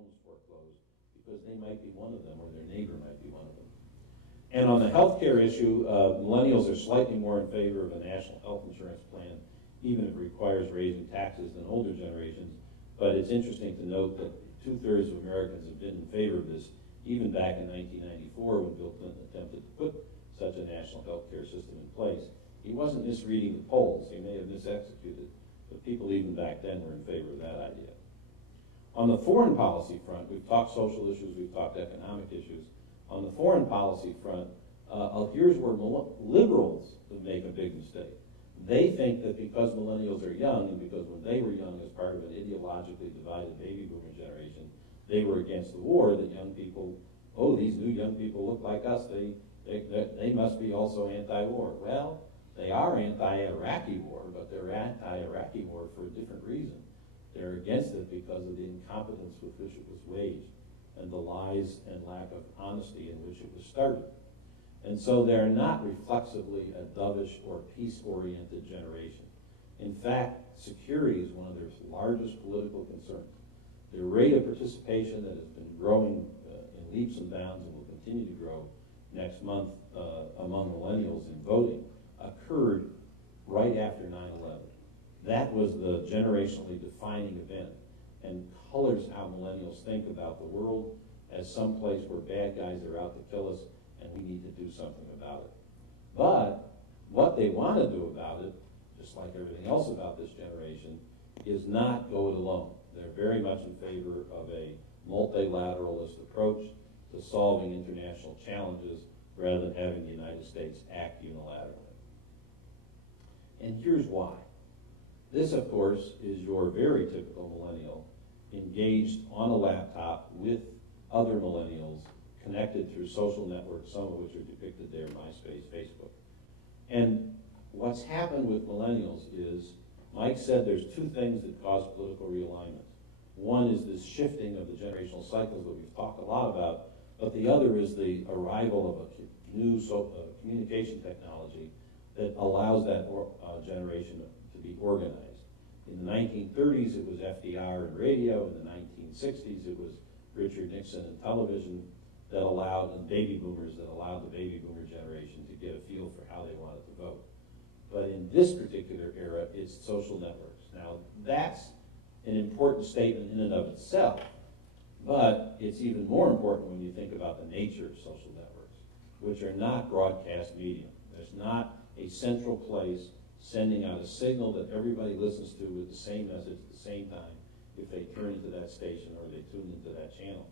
homes foreclosed because they might be one of them or their neighbor might be one of them. And on the healthcare issue, millennials are slightly more in favor of a national health insurance plan, even if it requires raising taxes than older generations. But it's interesting to note that 2/3 of Americans have been in favor of this, even back in 1994 when Bill Clinton attempted to put such a national health care system in place. He wasn't misreading the polls. He may have misexecuted, but people even back then were in favor of that idea. On the foreign policy front, we've talked social issues, we've talked economic issues. On the foreign policy front, here's where liberals make a big mistake. They think that because millennials are young, and because when they were young as part of an ideologically divided baby boomer generation, they were against the war, that young people, oh, these new young people look like us, they must be also anti-war. Well, they are anti-Iraqi war, but they're anti-Iraqi war for a different reason. They're against it because of the incompetence with which it was waged and the lies and lack of honesty in which it was started. And so they're not reflexively a dovish or peace-oriented generation. In fact, security is one of their largest political concerns. Their rate of participation that has been growing in leaps and bounds and will continue to grow next month among millennials in voting occurred right after 9/11. That was the generationally defining event and colors how millennials think about the world as some place where bad guys are out to kill us and we need to do something about it. But what they want to do about it, just like everything else about this generation, is not go it alone. They're very much in favor of a multilateralist approach to solving international challenges rather than having the United States act unilaterally. And here's why. This, of course, is your very typical millennial engaged on a laptop with other millennials connected through social networks, some of which are depicted there, MySpace, Facebook. And what's happened with millennials is, Mike said there's two things that cause political realignment. One is this shifting of the generational cycles that we've talked a lot about, but the other is the arrival of a new communication technology that allows that generation to be organized. In the 1930s, it was FDR and radio. In the 1960s, it was Richard Nixon and television that allowed, and baby boomers that allowed the baby boomer generation to get a feel for how they wanted to vote. But in this particular era, it's social networks. Now, that's an important statement in and of itself, but it's even more important when you think about the nature of social networks, which are not broadcast medium. There's not a central place sending out a signal that everybody listens to with the same message at the same time if they turn into that station or they tune into that channel.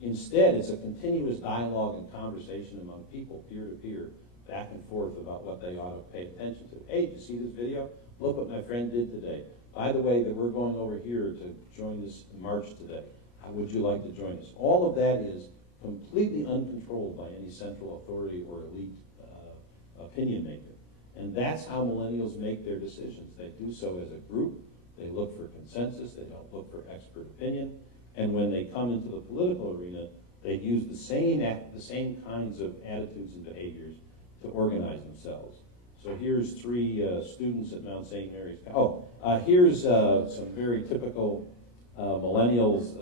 Instead, it's a continuous dialogue and conversation among people, peer-to-peer, back and forth about what they ought to pay attention to. Hey, did you see this video? Look what my friend did today. By the way, that we're going over here to join this march today. How would you like to join us? All of that is completely uncontrolled by any central authority or elite opinion maker. And that's how millennials make their decisions. They do so as a group. They look for consensus. They don't look for expert opinion. And when they come into the political arena, they use the same kinds of attitudes and behaviors to organize themselves. So here's three students at Mount St. Mary's. Here's some very typical millennials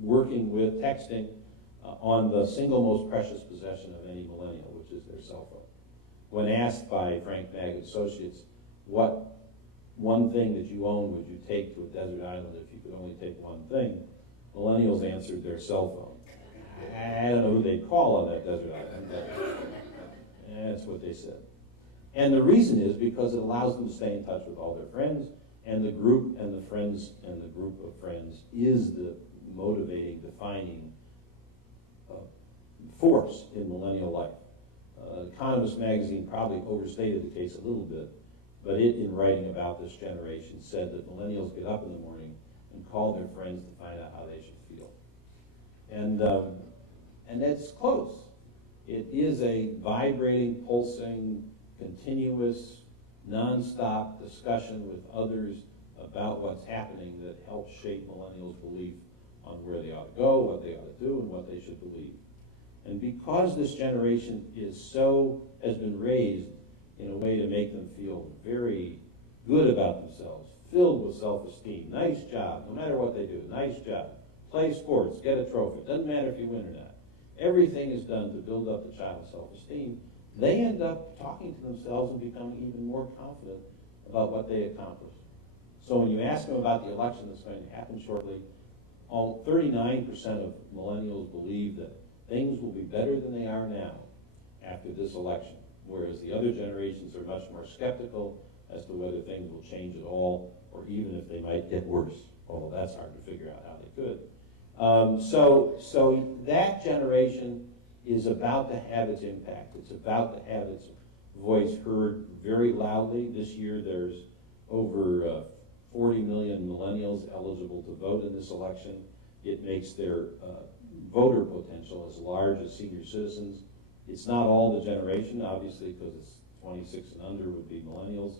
working with texting on the single most precious possession of any millennial, which is their cell phone. When asked by Frank Mag Associates, what one thing that you own would you take to a desert island if you could only take one thing, millennials answered their cell phone. I don't know who they'd call on that desert island, but that's what they said. And the reason is because it allows them to stay in touch with all their friends, and the group and the friends and the group of friends is the motivating, defining force in millennial life. Economist magazine probably overstated the case a little bit, but it, in writing about this generation, said that millennials get up in the morning and call their friends to find out how they should feel. And that's close. It is a vibrating, pulsing, continuous, nonstop discussion with others about what's happening that helps shape millennials' belief on where they ought to go, what they ought to do, and what they should believe. And because this generation has been raised in a way to make them feel very good about themselves, filled with self-esteem. Nice job, no matter what they do, nice job. Play sports, get a trophy. Doesn't matter if you win or not. Everything is done to build up the child's self-esteem. They end up talking to themselves and becoming even more confident about what they accomplished. So when you ask them about the election that's going to happen shortly, 39% of millennials believe that things will be better than they are now after this election, whereas the other generations are much more skeptical as to whether things will change at all, or even if they might get worse, although that's hard to figure out how they could. So that generation is about to have its impact. It's about to have its voice heard very loudly. This year there's over 40 million millennials eligible to vote in this election. It makes their voter potential as large as senior citizens. It's not all the generation, obviously, because it's 26 and under would be millennials,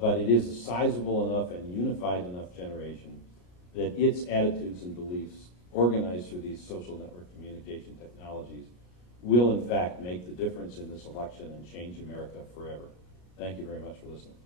but it is a sizable enough and unified enough generation that its attitudes and beliefs, organized through these social network communication technologies, will in fact make the difference in this election and change America forever. Thank you very much for listening.